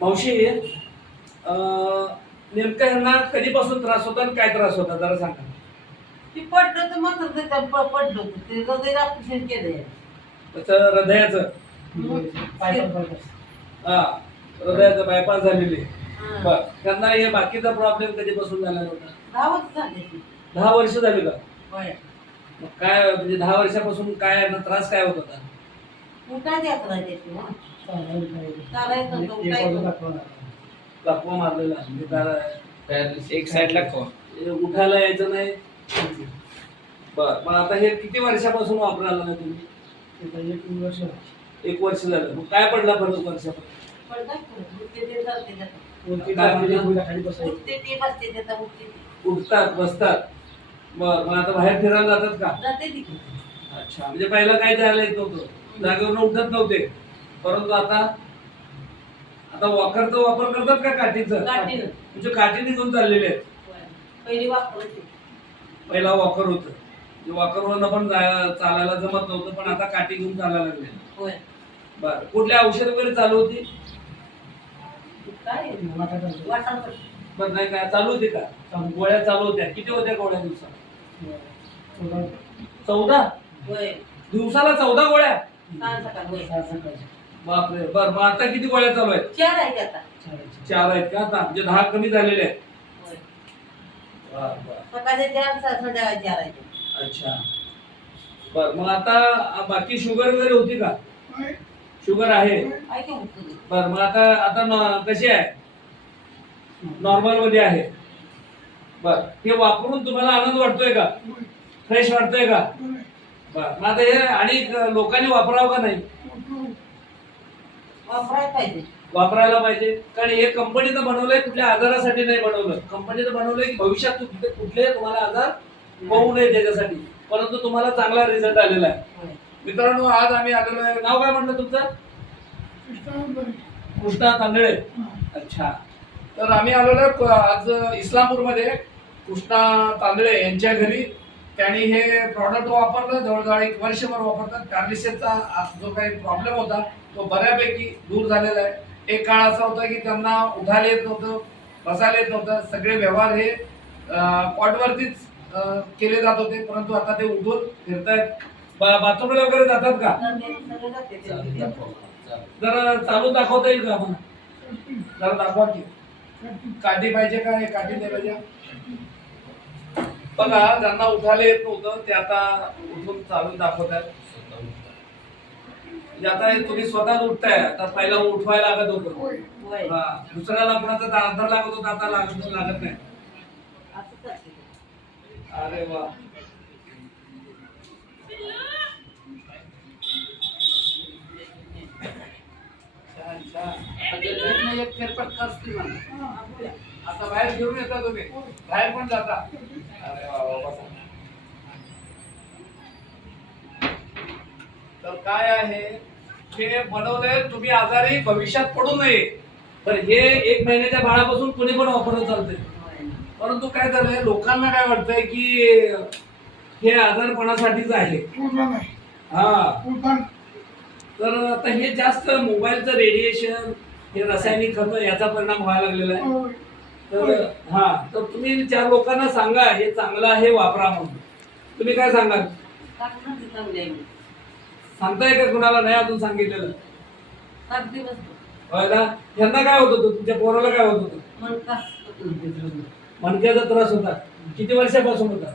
मावशी अं, नेमकं ह्यांना कधीपासून त्रास होता आणि काय त्रास होता जरा सांगा. ती पडलं तर मात्र ते त्या प- पडलं होतं. ते हृदय ऑपरेशन केलंय. त्याचं हृदयाचं. हा हृदयाचं बायपास झालेली. बर. त्यांना हे बाकीचा प्रॉब्लेम कधीपासून झाला होता? दहा वर्ष झाले ती. दहा वर्ष झाली का? होय. मग काय म्हणजे दहा वर्षापासून काय यांना त्रास काय होत होता? उठाय द्यायचं नाही त्याची मग. चालायचं नव्हतं, उठायचं. नव्हतं. लाकवा मारलेला म्हणजे काय- एक खो हे उठायला यायचं नाही. बर. मग आता हे किती वर्षापासून वापरायला नाही तुम्ही? एक वर्ष झालं. मग काय पडला फरक वर्षापासून पडलं की नाही? उठते ते चालते त्याचं. काय उठते ते बसते त्याचा उठते ते. उठतात बसतात. बर मग आता बाहेर फिरायला जातात का? जाते. अच्छा. म्हणजे पहिलं काय जायला येत नव्हतं? जागेवरून उठत नव्हते. परंतु आता आता वॉकरचा वापर करतात का काठीचं? काठीनं. म्हणजे काठी निघून चाललेले आहेत. पहिली वापरायची पहिला वॉकर होतं. वॉकरवरनं पण जाय- चालायला जमत नव्हतं पण आता काठी घेऊन चालायला लागले. होय. बर. कुठल्या औषध वगैरे चालू होती? काय? वाटाण. बर नाही काय? चालू होती का? गोळ्या चालू होत्या. किती होत्या गोळ्या दिवसाला? चौदा. होय. दिवसाला चौदा गोळ्या? सहा सकाळ होय. बापरे. बर मग आता किती गोळ्या चालू आहेत? चार आहे की आता. चार आहेत का आता? म्हणजे दहा कमी झालेले आहेत. होय. बर, बर. सकाळचे चार सा- अच्छा. बर मग आता बाकी शुगर वगैरे होती का? शुगर आहे. ते. बर मग आता आता न- कशी आहे? नॉर्मलमध्ये आहे. बर हे वापरून तुम्हाला आनंद वाटतोय का? फ्रेश वाटतोय का? बर मग आता हे आणि लोकांनी वापरावं का नाही? वापरायला पाहिजे. वापरायला पाहिजे. कारण हे कंपनीनं बनवलंय कुठल्या आजारासाठी नाही बनवलं. कंपनीनं बनवलंय की भविष्यात कुठले तुम्हाला आजार होऊ नये त्याच्यासाठी. परंतु तुम्हाला चांगला रिझल्ट आलेला आहे. मित्रांनो आज आम्ही आलेलो आहे नाव काय म्हटलं तुमचं? कृष्णा तांदळे. अच्छा. तर आम्ही आलेलो आहे आज इस्लामपूरमध्ये. कृष्णा तांदळे यांच्या घरी. त्यांनी हे प्रॉडक्ट वापरलं. जवळजवळ एक वर्षभर वापरतात. कार्लिसेचा जो काही प्रॉब्लेम होता तो बऱ्यापैकी दूर झालेला आहे. एक काळ असा होता की त्यांना उठायला येत नव्हतं बसायला येत नव्हतं. सगळे व्यवहार हे कॉटवरतीच केले जात होते. परंतु आता ते उठून फिरतायत. बाथरूमला वगैरे जातात का? जरा चालू दाखवता येईल का आम्हाला? जरा दाखवा की. काठी पाहिजे का हे काठी नाही पाहिजे. बघा ज्यांना उठायला येत नव्हतं ते आता उठून चालून दाखवतात म्हणजे आता हे तुम्ही स्वतः उठताय आता पहिला उठवायला लागत होतं. हा, दुसऱ्याला कुणाचा आधार लागत होता आता लागत लागत नाही. अरे वा. एक असते. आता बाहेर घेऊन येता तुम्ही. बाहेर पण जाता. अरे वा वा, बसा. तर काय आहे? हे बनवलंय तुम्ही आजारी भविष्यात पडू नये. तर हे एक महिन्याच्या बाळापासून कुणी पण वापरलं चालतंय. होय. परंतु काय झालंय लोकांना काय वाटतंय की हे आजारपणासाठीच आहे. हा. तर आता हे जास्त मोबाईलचं रेडिएशन हे रासायनिक खत याचा परिणाम व्हायला लागलेला आहे. तर हा तर तुम्ही त्या लोकांना सांगा हे चांगलं आहे वापरा म्हणून. तुम्ही काय सांगाल टाकणं ते चांगलं आहे म्हणून. सांगताय का कुणाला? नाही अजून सांगितलेलं. होय ना? यांना काय होत होतं? तुमच्या पोराला काय होत होतं? मणका. मणक्याचा त्रास होता. किती वर्षापासून होता?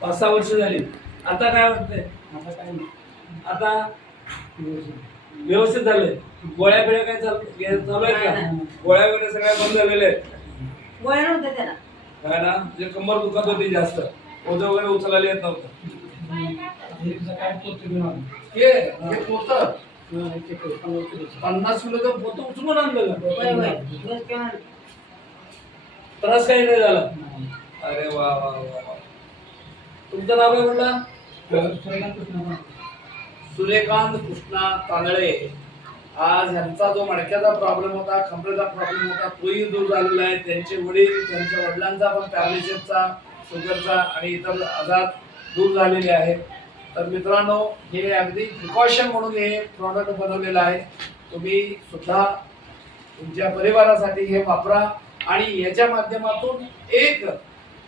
पाच सहा वर्ष झाली. आता काय वाटतंय? आता व्यवस्थित झालंय. गोळ्या बिळ्या काय चालू हे चालू आहेत का? गोळ्या वगैरे सगळ्या बंद झालेल्या आहेत. त्याला. काय ना? म्हणजे कंबर दुखत होती जास्त. ओझं वगैरे उचलायला येत नव्हतं. पन्नास किलोचं पोतं उचलून आणलं त्रास काही नाही झाला अरे वा वा वा वा. तुमचं नाव काय म्हटलं सूर्यकांत कृष्णा तांदळे आज ह्यांचा जो मडक्याचा प्रॉब्लेम होता खंबरेचा प्रॉब्लेम होता तोही दूर झालेला आहे त्यांचे वडील त्यांच्या वडिलांचा पण पॅरालिसिसचा शुगरचा आणि इतर आजार दूर झालेले आहेत तर मित्रांनो हे अगदी प्रिकॉशन म्हणून हे प्रॉडक्ट बनवलेलं आहे. तुम्ही सुद्धा तुमच्या परिवारासाठी हे वापरा आणि याच्या माध्यमातून एक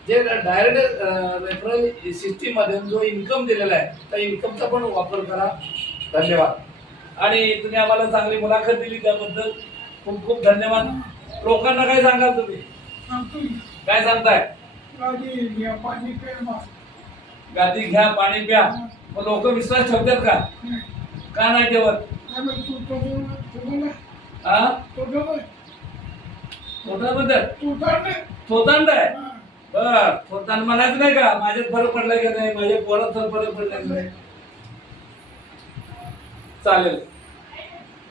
जे डायरेक्ट रेफरल सिस्टीममध्ये जो इन्कम दिलेला आहे त्या इन्कमचा पण वापर करा. धन्यवाद. आणि तुम्ही आम्हाला चांगली मुलाखत दिली त्याबद्दल. खूप खूप धन्यवाद. लोकांना काय सांगाल तुम्ही? काय सांगताय? गादी घ्या पाणी प्या. मग लोक विश्वास ठेवतात का? का नाही ठेवत? हा थोटाबद्दल थोतांड आहे? बर थोतांड म्हणायचं नाही का? माझ्यात फरक पडला की नाही? माझ्या पोरात फरक पडला की नाही? चालेल.